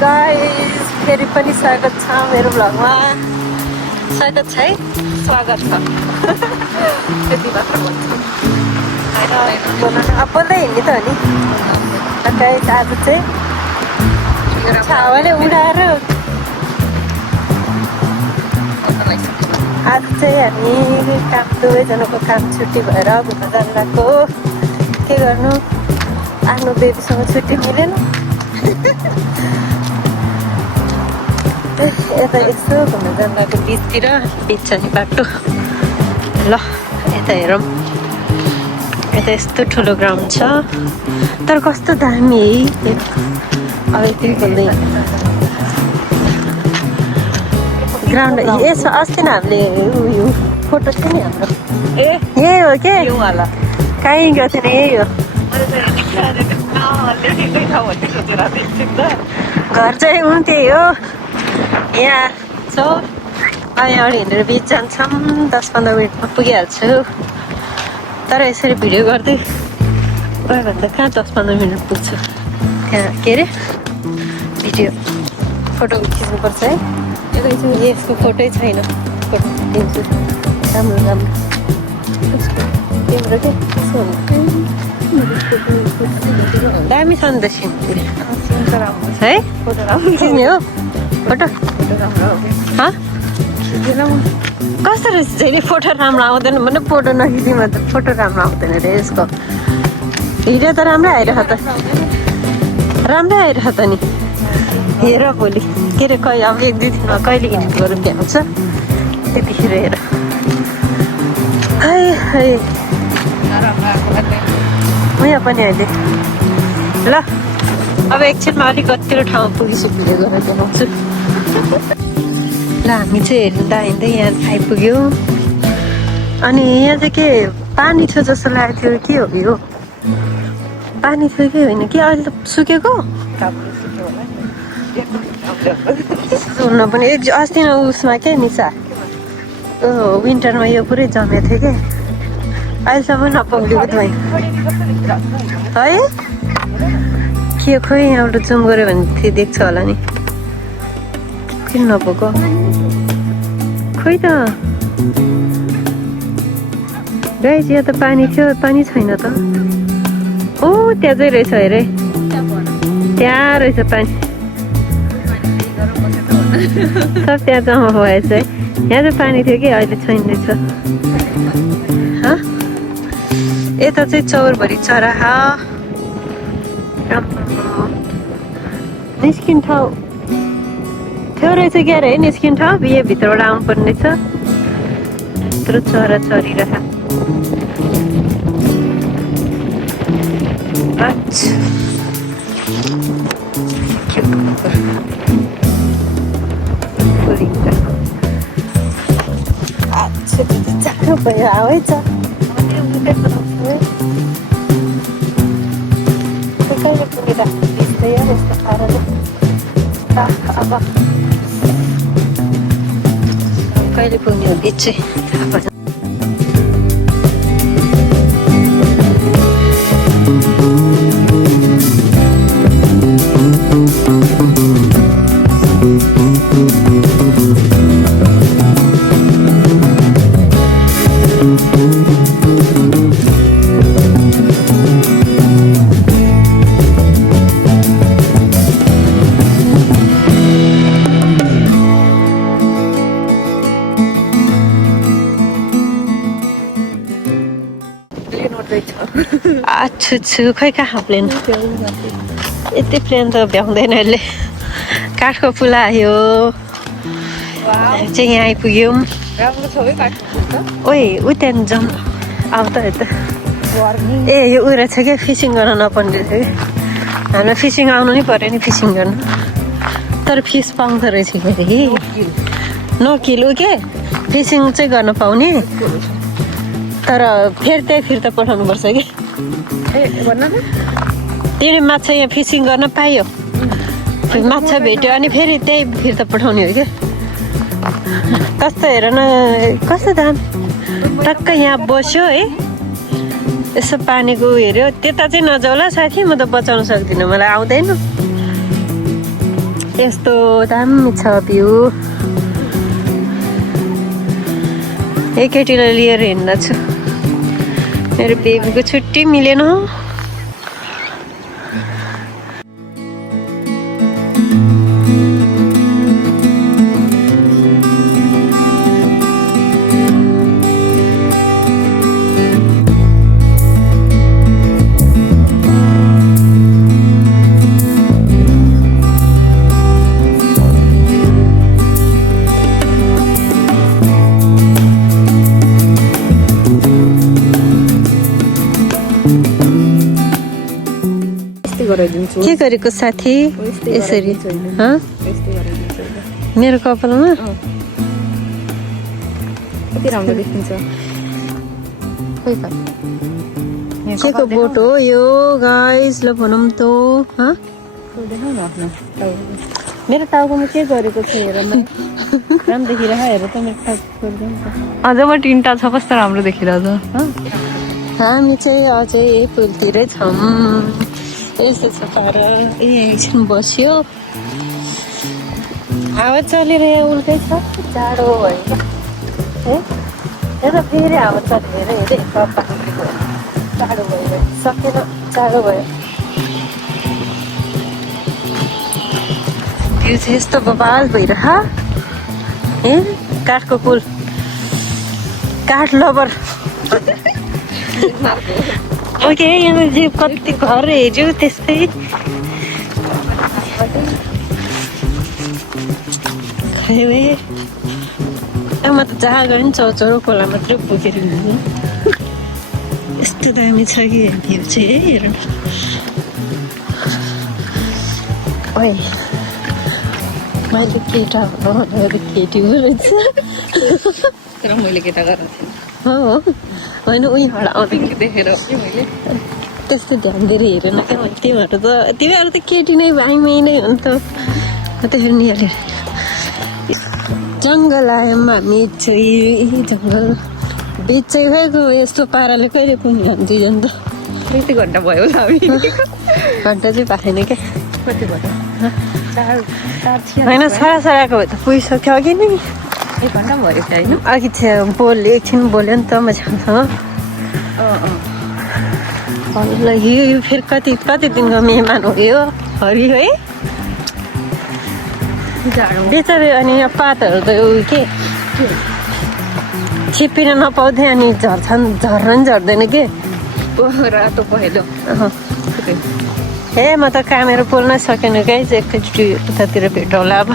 Guys फेरि पनि स्वागत छ मेरो भ्लगमा। स्वागत छ है, स्वागत छ त्यति मात्र भन्छु अब बोल्दै हिँड्ने त हो नि। गाइस आज चाहिँ हावाले उडाएर आज चाहिँ हामी काम दुवैजनाको काम छुट्टी भएर घुम्न जानु लागेको। के गर्नु, आफ्नो बेबीसँग छुट्टी मिलेन। यता यसो घुम्न जानु लागेको बिचतिर, बिच छ नि बाटो। ल यता हेरौँ, यता यस्तो ठुलो ग्राउन्ड छ तर कस्तो दामी है। अब यति बोल्दै ग्राउन्ड यसो अस्ति नै हामीले उयो फोटो थियो नि हाम्रो। यही हो के कहीँ गएको थिएन, यही हो घर चाहिँ त्यही हो। यहाँ छौँ, यहाँबाट हिँडेर बिच जान्छौँ, 10-15 मिनटमा पुगिहाल्छु। तर यसरी भिडियो गर्दै गयो भने त कहाँ 10-15 मिनट पुग्छु। त्यहाँ के अरे भिडियो फोटो खिच्नुपर्छ है। यसको फोटै छैन, फोटो खिच्छु राम्रो राम्रो तिम्रो के दामी छ नि त सिन है। खिच्ने हो फोटो कस्तो रहेछ चाहिँ फोटो राम्रो आउँदैन भने फोटो नखिच्ने त फोटो राम्रो आउँदैन अरे यसको। भिडियो त राम्रै आइरहेको त, राम्रै आइरहेको त नि। हेर भोलि के अरे कहिले अब 1-2 दिनमा कहिले एडिट गरेर भ्याउँछ त्यतिखेर हेर है है। उयो पनि अहिले ल अब एकछिनमा अलिक कतिवटा ठाउँमा पुगिसक्यो भिडियो गरेर देखाउँछु। ल हामी चाहिँ हेर्दा हिँड्दै यहाँ आइपुग्यो। अनि यहाँ चाहिँ के पानी थियो जस्तो लागेको थियो, के हो यो पानी थियो कि होइन कि अहिले त सुकेको हुन पनि। अस्ति न उसमा के निसा विन्टरमा यो पुरै जमेको थियो कि अहिलेसम्म नपग्लिएको तपाईँ है। के खोइ यहाँबाट जुम गऱ्यो भने थियो देख्छ होला नि, किन नपगो खोइ त गाइस। यहाँ त पानी थियो, पानी छैन त। ओ त्यहाँ चाहिँ रहेछ अरे, त्यहाँ रहेछ पानी सब त्यहाँ जम्मा भएछ है। यहाँ चाहिँ पानी थियो कि अहिले छैन रहेछ। यता चाहिँ चौरभरि चराहा निस्किने ठाउँ थियो रहेछ क्या अरे, निस्किने ठाउँ बिहे भित्रबाट आउनुपर्ने छ। यत्रो चरा चरिरह जानु भयो है छ। कहिले पुगेर भिज्दै यस्तो पाराले अब कहिले पुग्ने हो बिच चाहिँ थाहा पर्छ। छु खै कहाँ प्लेन, यति प्लेन त भ्याउँदैन यसले। काठको पुल आयो चाहिँ यहाँ आइपुग्यौँ। ओइ उ त्यहाँ जाउँ अब त यता। ए यो उयो रहेछ क्या, फिसिङ गर्न नपर्ने रहेछ कि। हामीलाई फिसिङ आउनु नै पऱ्यो नि फिसिङ गर्नु, तर फिस पाउँदो रहेछ कि अरे। नो किलो के फिसिङ चाहिँ गर्न पाउने, तर फेरि त्यही फिर्ता पठाउनुपर्छ कि। तिनी माछा यहाँ फिसिङ गर्न पायो, माछा भेट्यो अनि फेरि त्यही फिर्ता पठाउने हो क्या। कस्तो हेर न, कस्तो दाम। टक्क यहाँ बस्यो है, यसो पानीको हेऱ्यो। त्यता चाहिँ नजाउला साथी, म त बचाउन सक्दिनँ, मलाई आउँदैन। यस्तो दामी छ भ्यू एक केटीलाई लिएर हिँड्दैछु मेरो बेबीको छुट्टी मिलेन के गरेको साथी यसरी मेरो कपालमा कति राम्रो देखिन्छ के को बोट हो यो गाइस ल भनौँ त मेरो टाउकोमा के गरेको छ हेर राम्रो देखिरह हेर त मेरो टाउको अझ म तिनटा छ कस्तो राम्रो देखिरहेछ हामी चाहिँ अझै पुलतिरै छौँ यस्तो छ पार एकछिन बस्यो हावा चलेर यहाँ उल्कै छ जाडो भयो है हेर फेरि हावा चलेर हेरे जाडो भयो सकेन जाडो भयो त्यो चाहिँ यस्तो बबाल भइरह ए काठको पुल काठ लबर ओके यहाँ जे कति घर हेऱ्यो त्यस्तै खै म त जहाँ गयो नि चौचौरो खोला मात्रै पुगेर हिँड्नु यस्तो दामी छ कि भ्यू चाहिँ है हेर ओइ मैले केटा भन्नु केटी हो रहेछ तर मैले केटा गरेको थिएँ हो होइन उहीँबाट आउँदै देखेर मैले त्यस्तो ध्यान दिएर हेरेन क्या मैले त्यही भएर त तिमीहरू त केटी नै भाइमै नै हो नि त त्यही निहालेर जङ्गल आयौँ हामी चाहिँ जङ्गल बिच चाहिँ भएको यस्तो पाराले कहिले पुग्ने हामी दुईजना त कति घन्टा भयो होला हामी घन्टा चाहिँ पाएन क्या कति भयो होइन सरासराको भए त पुगिसक्यो अघि नै 1 घन्टा भयो क्या होइन अघि चाहिँ बोल्यो एकछिन बोल्यो नि त म छेउसँग ल यो फेरि कति दिनको मेहमान हो यो हरि है बिचरा अनि यहाँ पातहरू त उयो के छिप्पिन नपाउँदै अनि झर्न नि झर्दैन के रातो पहेँलो ए म त कामेर बोल्न सकेन गाइज एकैचोटि उतातिर भेटौँला अब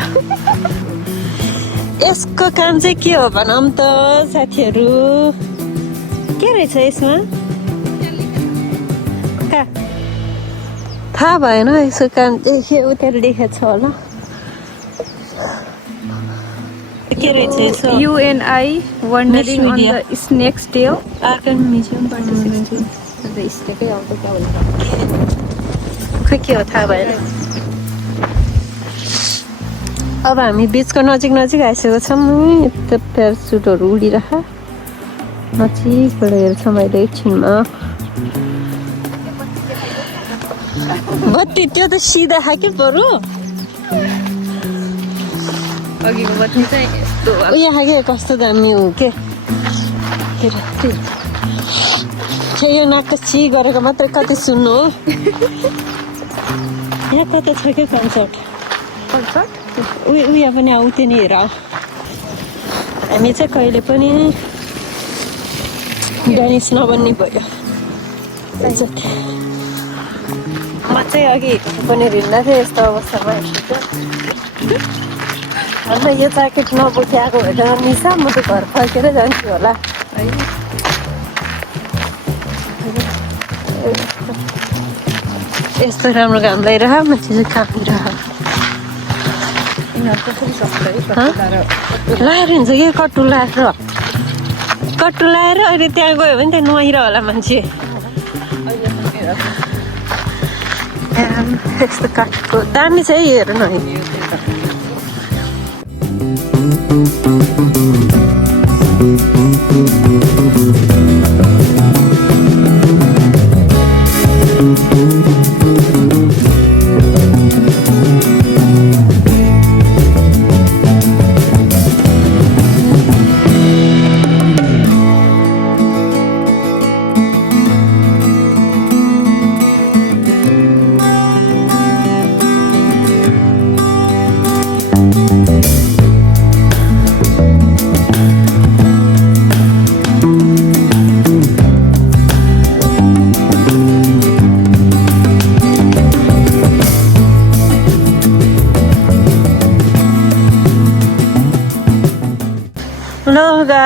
यसको काम चाहिँ के हो भनौँ त साथीहरू के रहेछ यसमा थाहा भएन यसको काम चाहिँ उता लेखेको छ होला के रहेछ यसो UNI wandering on the snake's tail आर्कन म्युजियम स्नेकै आउँछ क्या हुन्छ खै के हो थाहा भएन अब हामी बिचको नजिक आइसकेको छौँ यता प्यारासुटहरू उडिरह नजिकबाट हेर्छौँ अहिले एकछिनमा बत्ती त्यो त सिधा खाके बरु अघिको बत्ती चाहिँ यस्तो उयो खाके कस्तो दामी हो के यो नाकको छि गरेको मात्रै कति सुन्नु हो यहाँ कता छ क्या कन्सर्ट उयो पनि आउँथ्यो नि हेर हामी चाहिँ कहिले पनि डाइनिस नबन्ने भयो म चाहिँ अघि पनि हिँड्दा थिएँ यस्तो अवस्थामा अन्त यो ज्याकेट नबुझ्याएको भएर निसा म त घर फर्केर जान्छु होला यस्तो राम्रो घाम लगाइरह मान्छे चाहिँ कामिरह लाएर हुन्छ कि कट्टु लाएर अहिले त्यहाँ गयो भने त्यहाँ नुहाइरह होला मान्छे यस्तो काठको दामी छ है हेर न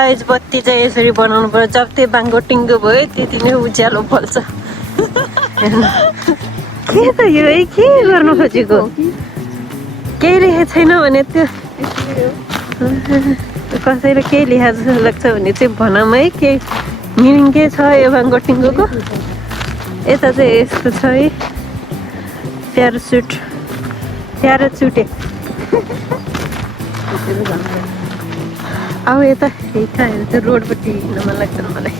गाइज बत्ती चाहिँ यसरी बनाउनु पर्यो जब त्यो बाङ्गो टिङ्गो भयो त्यति नै उज्यालो फल्छ के त यो है के गर्नु खोजेको केही लेखेको छैन भने त्यो कसैले केही लेखेको जस्तो लाग्छ भने चाहिँ भनौँ है के मिनिङ के छ यो बाङ्गो टिङ्गोको यता चाहिँ यस्तो छ है प्याराचुटे अब यता कहाँ त्यो रोडपट्टि हिँड्न मन लाग्छ मलाई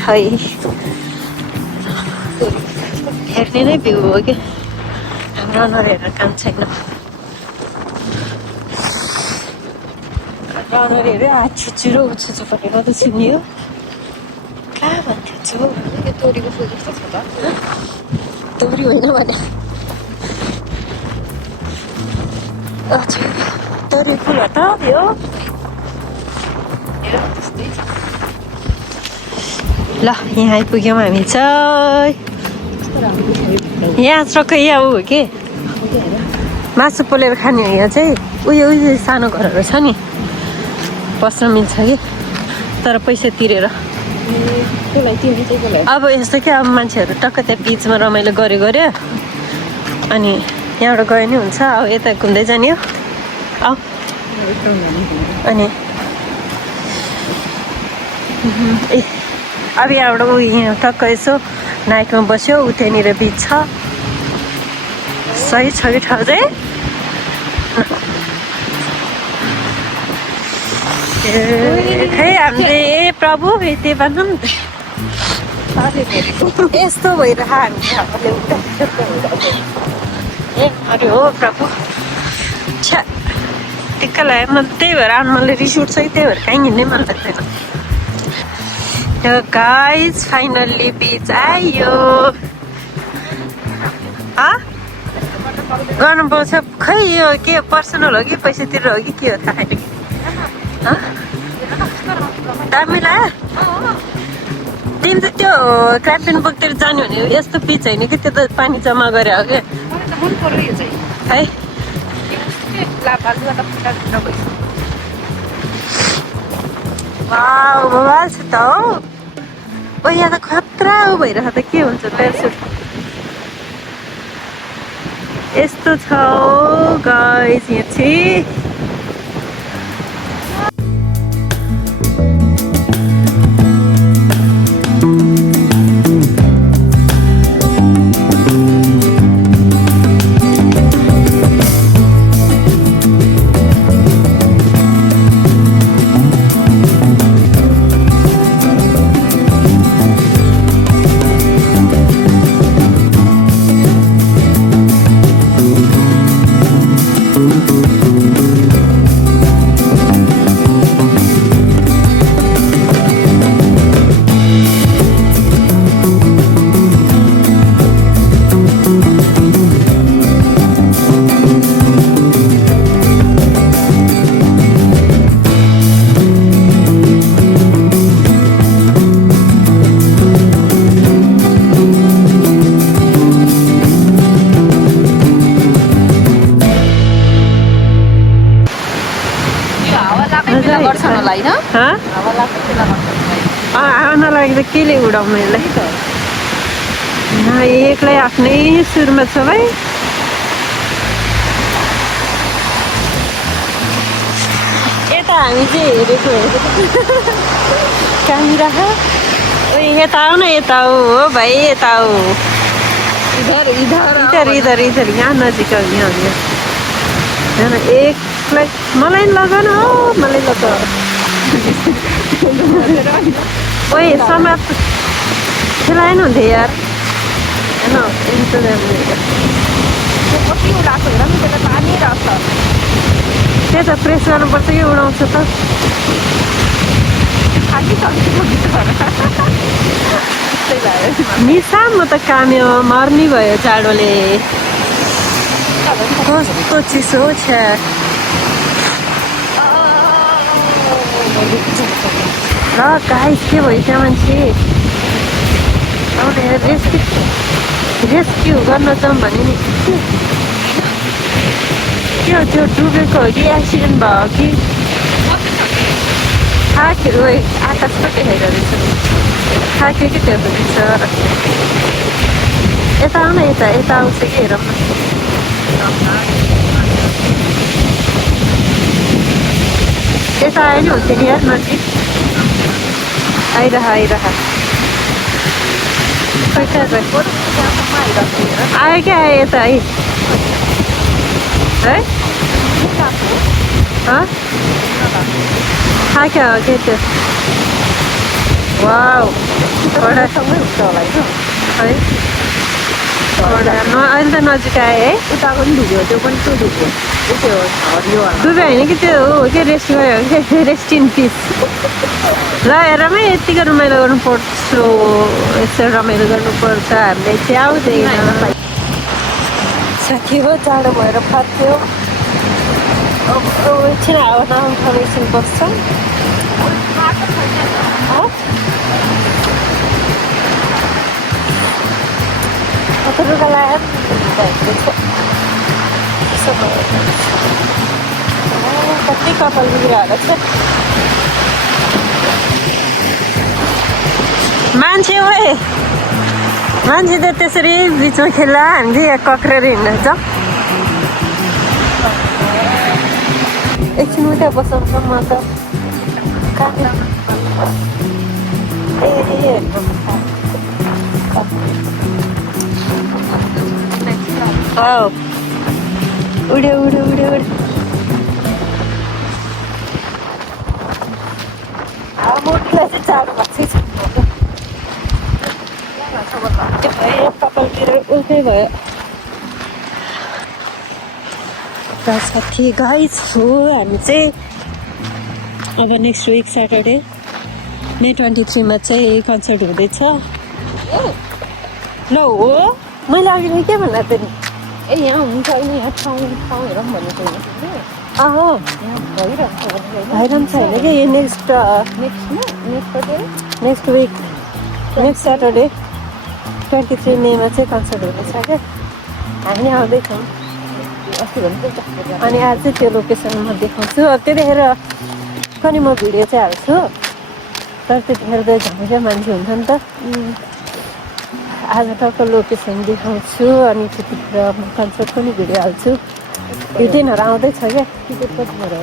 हाई हेर्ने नै भ्यू हो कि हाम्रो अनुहार हेर्न काम छैन अनुहार हेऱ्यो छुचुरो उछुचु परेको त सुनियो कहाँ भन्थ्यो छु यो तोरीको फुल जस्तो छ त तोरी होइन भने तोरी फुल हो त यो ल यहाँ आइपुग्यौँ हामी चाहिँ यहाँ ट्रक्कै यहाँ ऊ हो कि मासु पोलेर खाने हो यहाँ चाहिँ उयो सानो घरहरू छ नि बस्न मिल्छ कि तर पैसा तिरेर अब यस्तो क्या अब मान्छेहरू टक्क त्यहाँ बिचमा रमाइलो गऱ्यो अनि यहाँबाट गयो नि हुन्छ अब यता घुम्दै जाने हो अनि अब यहाँबाट ऊ यहाँ टक्क यसो नाइटमा बस्यो ऊ त्यहाँनिर बिच छ सही छ कि ठाउँ चाहिँ खै हामीले प्रभु यति भनौँ यस्तो भइरह हामीले अरे हो प्रभु छ्या टिक्क लाग्यो म त्यही भएर आउनु मलाई रिस उठ्छ कि त्यही भएर कहीँ हिँड्नै मन लाग्दैन गाइज फाइनल्ली बिच आयो गर्नु पाउँछ खै यो के पर्सनल हो कि पैसा तिरेर हो कि के हो थाहा छैन कि दामी लाग्यो तिमी त त्यो क्राम्पिन बुकतिर जाने भने यस्तो बिच होइन कि त्यो त पानी जम्मा गरे हो क्या है बवाल छ त हो यहाँ त खतरा हो भइरहेको त के हुन्छ प्यारासुट यस्तो छ गाइस यहाँ चाहिँ आउन लागि त केले उडाउनु यसलाई एक्लै आफ्नै सुरमा छ भाइ यता हामी चाहिँ हेरेको कहीँ राख यता आऊ न यता हो भाइ यता हो इधर यहाँ नजिक यहाँ एक्लै मलाई लगाउन हो मलाई लगा ओए समाज खेलाएन हुन्थ्यो यार होइन इन्तजाम त्यही त प्रेस गर्नुपर्छ कि उडाउँछ त निसा म त काम्यो मर्नी भयो जाडोले कस्तो चिसो छ ल गाइस के भयो त्यहाँ मान्छे आउने रेस्क्यु गर्न जाउँ भने नि के हो त्यो डुबेको हो कि एक्सिडेन्ट भयो कि खाकहरू आकाशमा देखाइरहेको रहेछ खाके के त्यो रहेछ यता आउन यता यता आउँछ कि हेरौँ यता आयो नि हुन्थ्यो नि यार नजिक आइरह आयो क्या आयो यता है खाक्या हो क्या त्यो वाउ सँगै हुन्छ होला होइन अहिले त नजिक आयो है उताको पनि ढुक्यो त्यो पनि त्यो ढुक्यो त्यो हरियो डुब्यो होइन कि त्यो हो क्या रेस्ट गयो क्या रेस्ट इन पिस ल हेरमै यत्तिकै रमाइलो गर्नुपर्छ यसो रमाइलो गर्नुपर्छ हामीले चाहिँ आउँदैन साथी हो जाडो भएर फाट्यो अब एकछिन हावा नआउँछ एकछिन बस्छ रुगा लगाएर कति कपाल बिग्रिहाल्छ मान्छे हो मान्छे त त्यसरी बिचमा खेल्दा हामीले यहाँ कक्रेर हिँड्छ एकछिन उता बसाउँछ म त उड्यो मोटीलाई चाहिँ जाडो भएको छ कपालतिर उल्टै भयो र साथी गाइज हो हामी चाहिँ अब नेक्स्ट विक स्याटरडे May 23 चाहिँ कन्सर्ट हुँदैछ ल हो मैले अघि के भन्दा त नि ए यहाँ हुन्छ अहिले यहाँ ठाउँ हेरौँ भनेको अहो भइरहन्छ होइन क्या यो नेक्स्ट विक नेक्स्ट स्याटरडे 23 मेमा चाहिँ कन्सर्ट हुँदैछ क्या हामी आउँदैछौँ अनि आज चाहिँ त्यो लोकेसन म देखाउँछु अब त्यतिखेर पनि म भिडियो चाहिँ हाल्छु तर त्यतिखेर त झमेकै मान्छे हुन्छ नि त आज टक्क लोकेसन देखाउँछु अनि त्यतिखेर म कन्सर्ट पनि भिडियो हाल्छु हिटेनहरू आउँदैछ क्या टिकट कति भएर हो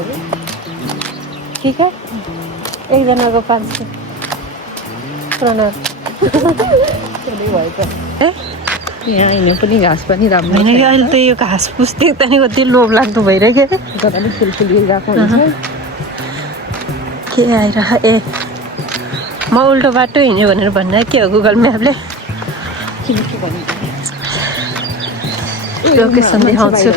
कि क्या एकजनाको 500 प्रणर भयो त यहाँ हिँड्नु पनि घाँस पनि राम्रो होइन कि अहिले त यो घाँस फुस देख्दा नि कति लोभ लाग्दो भइरहेको क्या गराले फुलफुल गएको हुन्छ के आइरह ए म उल्टो बाटो हिँड्यो भनेर भन्दा के हो गुगल म्यापले लोकेसन देखाउँछु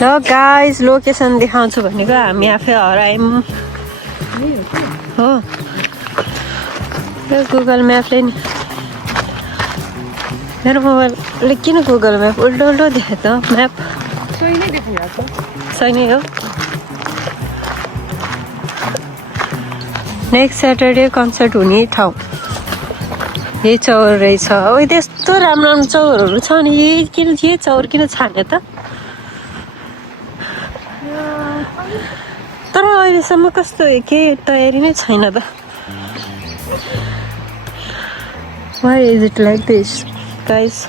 ल गाइज लोकेसन देखाउँछु भनेको हामी आफै हरायौँ हो गुगल म्यापले नि मेरो मोबाइलले किन गुगल म्याप उल्टो उल्टो देखायो त म्याप सही नै हो नेक्स्ट स्याटरडे कन्सर्ट हुने ठाउँ यही चौर रहेछ अब त्यस्तो राम्रो राम्रो चौरहरू छ नि यही चौर किन छान्यो त तर अहिलेसम्म कस्तो केही तयारी नै छैन त Why is it like this, guys?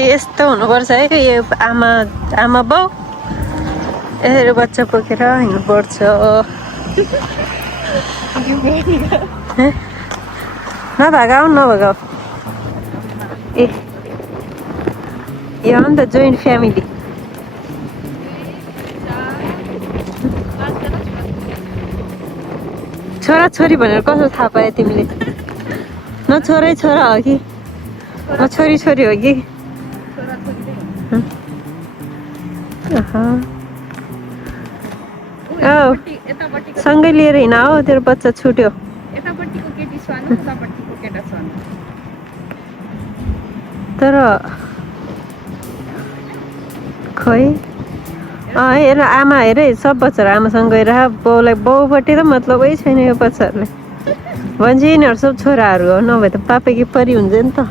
यस्तो हुनुपर्छ है यो आमा बाउ यसरी बच्चा बोकेर हिँड्नुपर्छ नभगाऊ नभगाऊ ए यो हो नि त जोइन्ट फ्यामिली छोरा छोरी भनेर कसो थाहा पायो तिमीले न छोरै छोरा हो कि न छोरी छोरी हो कि सँगै लिएर हिँड हो तेरो बच्चा छुट्यो तर खै हेर आमा हेर सब बच्चाहरू आमासँग गएर बाउलाई बाउपट्टि त मतलबै छैन यो बच्चाहरूलाई भन्छ यिनीहरू सब छोराहरू हो नभए त पापा कि परी हुन्छ नि त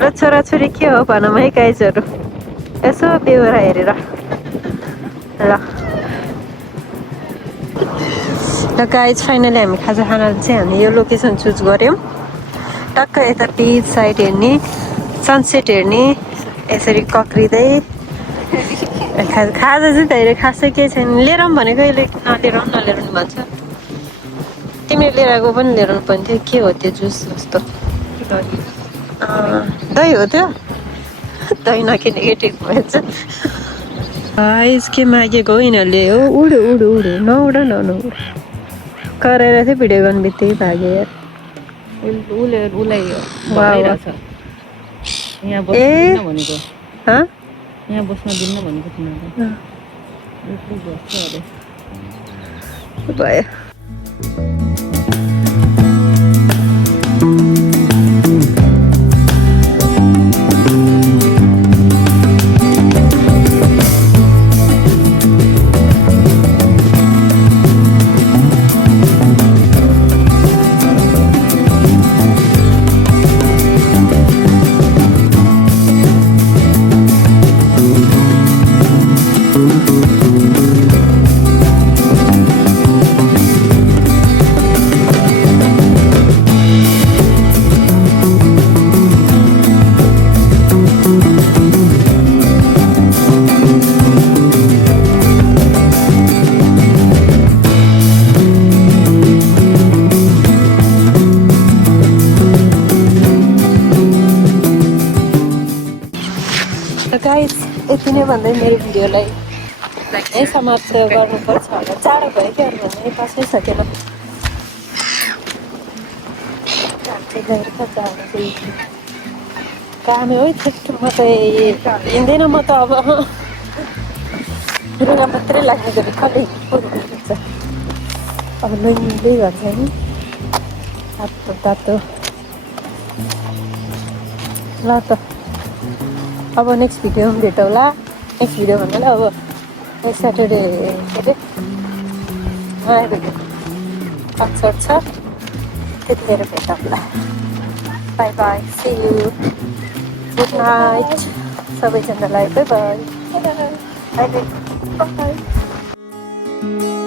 र छोराछोरी के हो भनौँ है गाइजहरू यसो बेहोरा हेरेर ल गाइज फाइनली हामी खाजा खाना चाहिँ हामी यो लोकेसन चुज गऱ्यौँ टक्क यता बिच साइड हेर्ने सनसेट हेर्ने यसरी कक्रिँदै खाजा चाहिँ धेरै खासै केही छैन लिएर आउँ भनेको यसले नलिएर आउँ भन्छ तिमीले लिएर आएको पनि लिएर आउनु पर्ने थियो के हो त्यो जुस जस्तो दही हो त्यो दही नकिनेकै ठिक भएछ के मागेको हो यिनीहरूले हो उड्यो उड्यो उड्यो नउड नउड कराएर चाहिँ भिडियो गर्नु बित्तिकै भाग्यो यार यहाँ बस्न दिन्न भनेको तिमीहरूले भयो गाइस यति नै भन्दै मेरो भिडियोलाई यही समाप्त गर्नुपर्छ होला चाँडो भयो क्या भन्ने बसै सकेन काम हो म त हिँड्दैन म त अब रुगा मात्रै लाग्ने गरी कसले हिँड्छ अब लैँदै गर्छ नि तातो तातो ल त अब नेक्स्ट भिडियो पनि भेटौँला नेक्स्ट भिडियो भन्नाले अब नेक्स्ट स्याटरडे के अरे नयाँ भिडियो कन्सर्ट छ त्यतिखेर भेटौँला bye bye see you good night सबैजनालाई बाई बाई बाई बाई